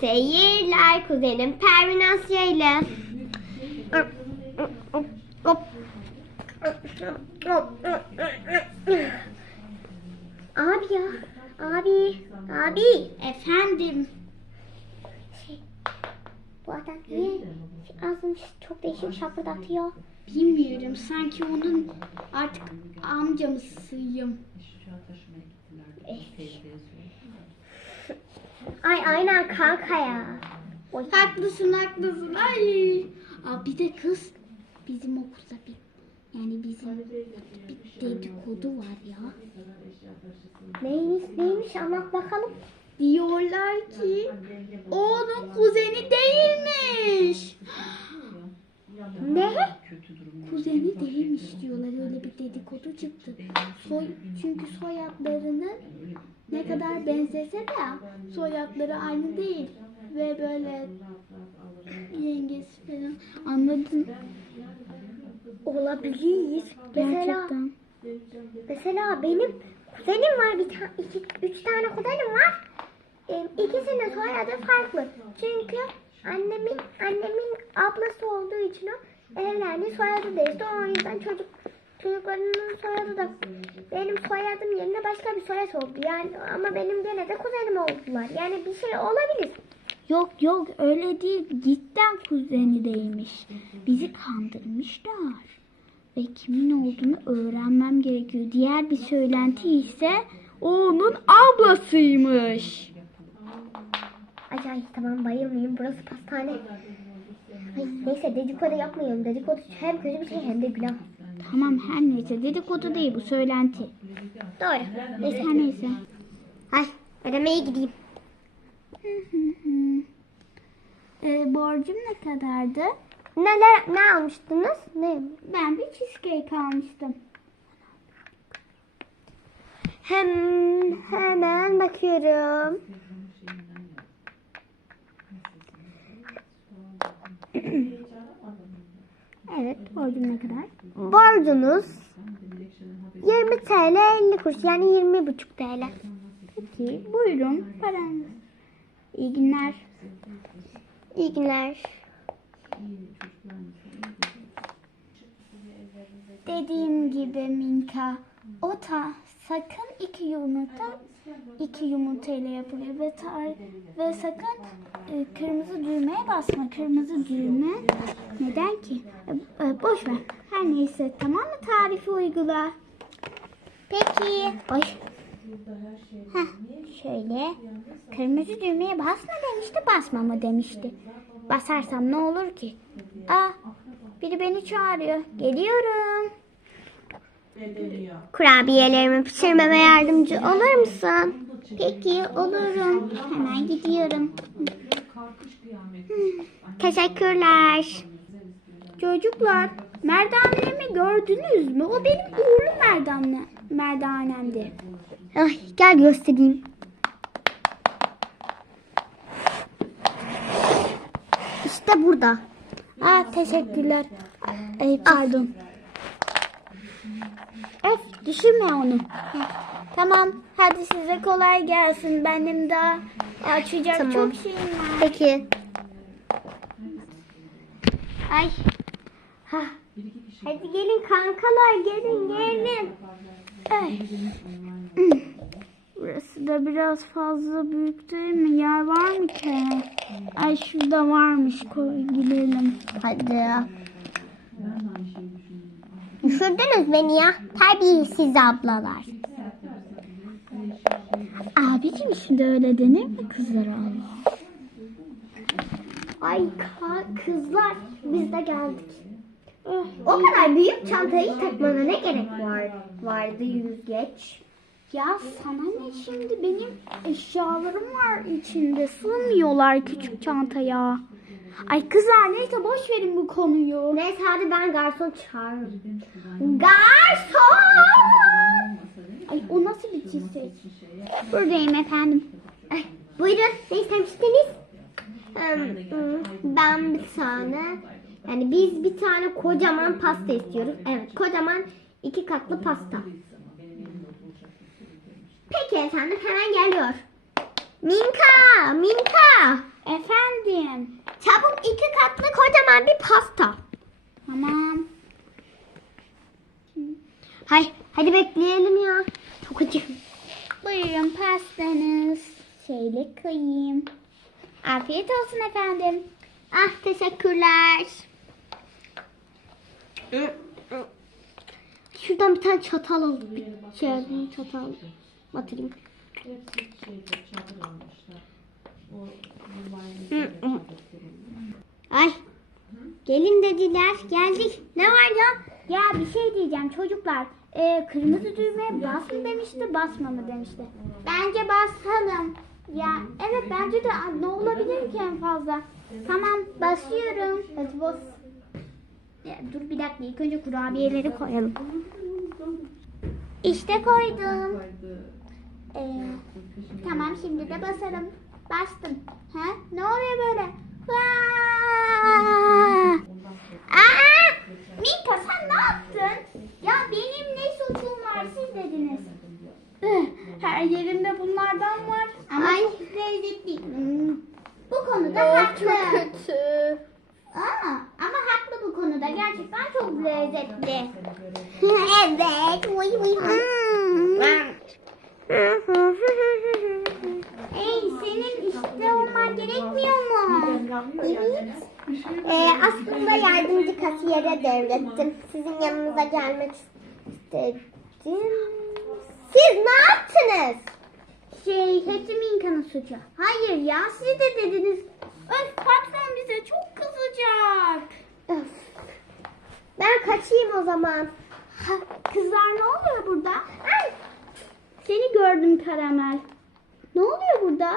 seyirler kuzenim Pervin Asya ile. Abi ya. Abi. Abi. Efendim. Şey, bu adam niye ağzını çok değişik şapırdatıyor? Bilmiyorum. Sanki onun artık amcamısıyım. Ay aynen kanka ya. Oy. Haklısın haklısın. Ay. Aa, bir de kız bizim okulda bir yani bizim bir dedikodu var ya. Neymiş neymiş anlat bakalım. Diyorlar ki o onun kuzeni değilmiş. Ne? Kuzeni değilmiş diyorlar. Öyle bir dedikodu çıktı. Soy, çünkü soyadlarının ne kadar benzese de soyadları aynı değil. Ve böyle yengesi falan. Anladın? Olabilir. Mesela Gerçekten. mesela benim kuzenim var bir tane iki üç tane kuzenim var. Ee, ikisinin soyadı farklı. Çünkü annemin annemin ablası olduğu için o evlendi soyadı değişti. O yüzden çocuk çocuklarının soyadı da benim soyadım yerine başka bir soyad oldu. Yani ama benim gene de kuzenim oldular. Yani bir şey olabilir. Yok yok öyle değil. Cidden kuzeni değilmiş. Bizi kandırmışlar. Ve kimin olduğunu öğrenmem gerekiyor. Diğer bir söylenti ise onun ablasıymış. Ay ay tamam bayılmayayım. Burası pastane. Ay, neyse dedikodu yapmayalım. Dedikodu hem kötü bir şey hem de günah. Tamam her neyse dedikodu değil bu söylenti. Doğru. Neyse. Her neyse. Ay ödemeye gideyim. Ee, borcum ne kadardı? Neler ne almıştınız? Ne? Ben bir cheesecake almıştım. Hem hemen bakıyorum. Evet borcum ne kadar? Borcunuz 20 TL 50 kuruş yani 20 buçuk TL. Peki buyurun paranız. İyi günler. İyi günler. Dediğim gibi Minka, o ta sakın iki yumurta iki yumurta ile yapılıyor ve tar ve sakın e, kırmızı düğmeye basma. Kırmızı düğme neden ki? E, e, boş ver. Her neyse tamam mı tarifi uygula. Peki. Ay. Heh, şöyle. Kırmızı düğmeye basma demişti, basma mı demişti. Basarsam ne olur ki? Aa, biri beni çağırıyor. Geliyorum. Kurabiyelerimi pişirmeme yardımcı olur musun? Peki, olurum. Hemen gidiyorum. Teşekkürler. Çocuklar, merdanemi gördünüz mü? O benim uğurlu merdane, merdanemdi. Ay, gel göstereyim. İşte burada. Aa, teşekkürler. Ay, pardon. Öf, düşürme onu. Tamam, hadi size kolay gelsin. Benim daha açacak Tamam. çok şeyim var. Peki. Ay. Ha. Hadi gelin kankalar gelin gelin. Ay. Burası da biraz fazla büyük değil mi? Yer var mı ki? Ay şurada varmış. Koy gidelim. Hadi. Düşürdünüz beni ya. Terbiyesiz ablalar. Abicim şimdi öyle denir mi kızlara Allah? Ay kızlar biz de geldik. O kadar büyük çantayı takmana ne gerek var vardı yüzgeç? Ya sana ne şimdi benim eşyalarım var içinde sığmıyorlar küçük çantaya. Ay kızlar neyse boş verin bu konuyu. Neyse hadi ben garson çağırırım. Garson! Ay o nasıl bir çiçek? Buradayım efendim. Ay, buyurun ne istemiştiniz? Ben bir tane yani biz bir tane kocaman pasta istiyoruz. Evet kocaman iki katlı pasta. Peki efendim hemen geliyor. Minka! Minka! Efendim. Çabuk iki katlı kocaman bir pasta. Tamam. Hay, hadi bekleyelim ya. Çok acıktım. Buyurun pastanız. Şöyle koyayım. Afiyet olsun efendim. Ah teşekkürler. Şuradan bir tane çatal al. Bir şey bir çatal batırayım. Ay. Gelin dediler. Geldik. Ne var ya? Ya bir şey diyeceğim çocuklar. Ee, kırmızı düğmeye bas mı demişti, basma mı demişti. Bence basalım. Ya evet bence de ne olabilir ki en fazla. Tamam basıyorum. Hadi bas. Ya, dur bir dakika ilk önce kurabiyeleri koyalım. İşte koydum. Ee, tamam şimdi de basarım. Bastım. Ha? Ne oluyor böyle? Vaa! Aa! Minka sen ne yaptın? Ya benim ne suçum var siz dediniz. Her yerinde bunlardan var. Ama Ay. çok lezzetli. Hmm. Bu konuda Oh, haklı. çok kötü. Aa, ama haklı bu konuda. Gerçekten çok lezzetli. evet. Uy, uy, uy. Ey senin işte olman gerekmiyor mu? Evet. Ee, aslında yardımcı kasiyere devrettim. Sizin yanınıza gelmek istedim. Siz ne yaptınız? Şey hepsi Minka'nın suçu. Hayır ya siz de dediniz. Öf patron bize çok kızacak. Öf. Ben kaçayım o zaman. Ha, kızlar ne oluyor burada? Ay, seni gördüm Karamel. Ne oluyor burada?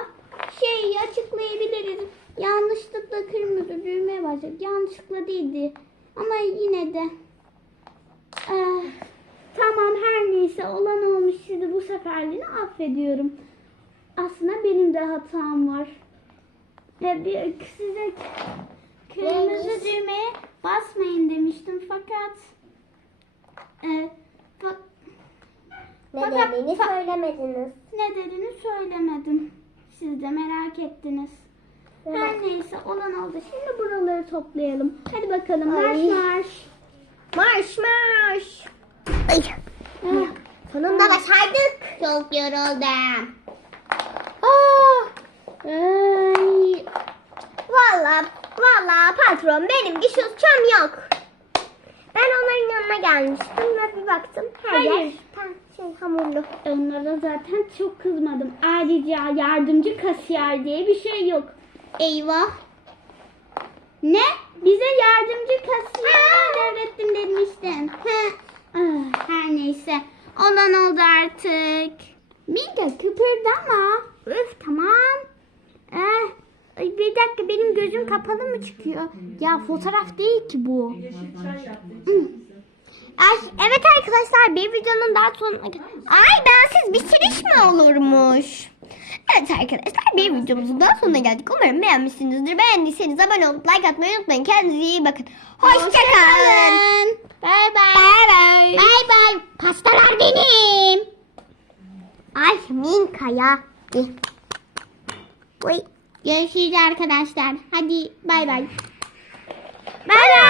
Şey açıklayabiliriz. Yanlışlıkla kırmızı düğmeye başladık. Yanlışlıkla değildi. Ama yine de. Eh, tamam her neyse olan olmuş sizi bu seferliğine affediyorum. Aslında benim de hatam var. Ve bir, size kırmızı düğmeye basmayın demiştim fakat e, fa- Ne Fakat- dediğini fa- söylemediniz. ne dediğini söylemedim. Siz de merak ettiniz. Her neyse olan oldu. Şimdi buraları toplayalım. Hadi bakalım marş Ay. marş. Marş marş. Ay. Ah, Sonunda başardık. Çok yoruldum. Ah. Ay. Valla valla patron benim bir suçum yok. Ben onların yanına gelmiştim ve bir baktım her yer Hayır. tam şey hamurlu. Onlara zaten çok kızmadım. Ayrıca yardımcı kasiyer diye bir şey yok. Eyvah. Ne? Bize yardımcı kasiyer devrettin demiştin. He. Ah, Her neyse. Olan oldu artık. Minka kıpırdama. Üf tamam. Eh, bir dakika benim gözüm kapalı mı çıkıyor? Ya fotoğraf değil ki bu. Ay, evet arkadaşlar bir videonun daha sonuna Ay bensiz bitiriş mi olurmuş? Evet arkadaşlar bir videomuzun daha sonuna geldik. Umarım beğenmişsinizdir. Beğendiyseniz abone olup like atmayı unutmayın. Kendinize iyi bakın. Hoşçakalın. Bye bye. Bye bye. Pastalar benim. Ay Minka ya. Görüşürüz arkadaşlar. Hadi bay bay. Bye bye.